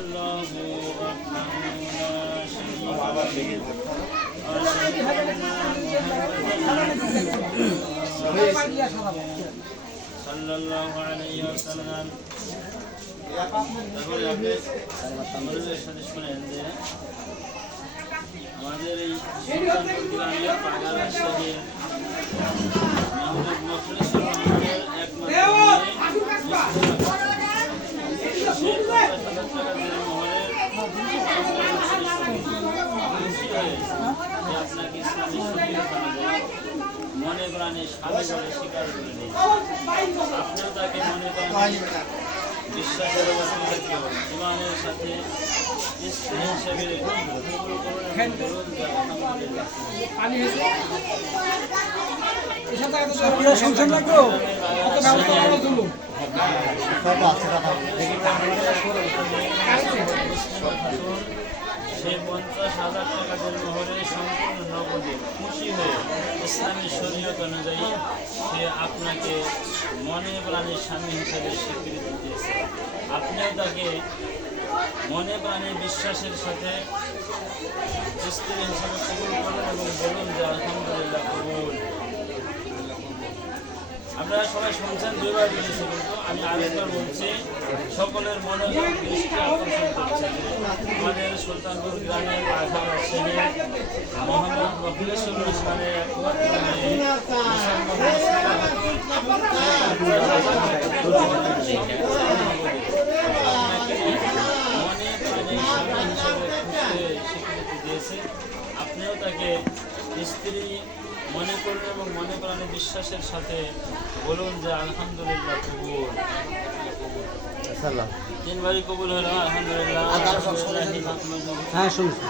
الله وحده لا شريك له وأشهد أن محمدا صلى الله عليه وسلم তারপরে আপনি আমাদের সাথে শুনেন যে আমাদের এই সুলতানপুর গ্রামের পাগলা রাজশাহীর মোহাম্মদ মখলেসুর রহমানের আপনাকে ইসলামী মনে প্রাণে স্বামী বলে স্বীকার করে নিন। আপনিও তাকে মনে প্রাণে বিশ্বাসের অবস্থাকে ইমানের সাথে স্ত্রী হিসেবে কবুল করুন এবং বলুন যে আলহামদুলিল্লাহ। সে 50,000 টাকা মোহরে সম্পূর্ণ নগদে খুশি হয়ে ইসলামী শরীয়ত অনুযায়ী সে আপনাকে মনে প্রাণে স্বামী হিসেবে স্বীকৃতি দিয়েছে। আপনিও তাকে মনে প্রাণে বিশ্বাসের সাথে স্ত্রী হিসেবে কবুল করুন এবং বলুন যে আলহামদুলিল্লাহ কবুল। আপনারা সবাই শুনছেন, দুইবার বলেছি, কিন্তু আমি আরেকবার বলছি, সকলের মনোযোগ দৃষ্টি আকর্ষণ করছে যে আমাদের সুলতানপুর গ্রামের পাগলা রাজশাহীর মোহাম্মদ মখলেসুর রহমানের একমাত্র মেয়ে মনে প্রাণে স্বামী হিসেবে স্বীকৃতি দিয়েছে। আপনিও তাকে স্ত্রী মনে করুন এবং মনে প্রাণে বিশ্বাসের সাথে বলুন যে আলহামদুলিল্লাহ কবুল। তিনবারই কবুল হলো আলহামদুলিল্লাহ। হ্যাঁ শুনছি।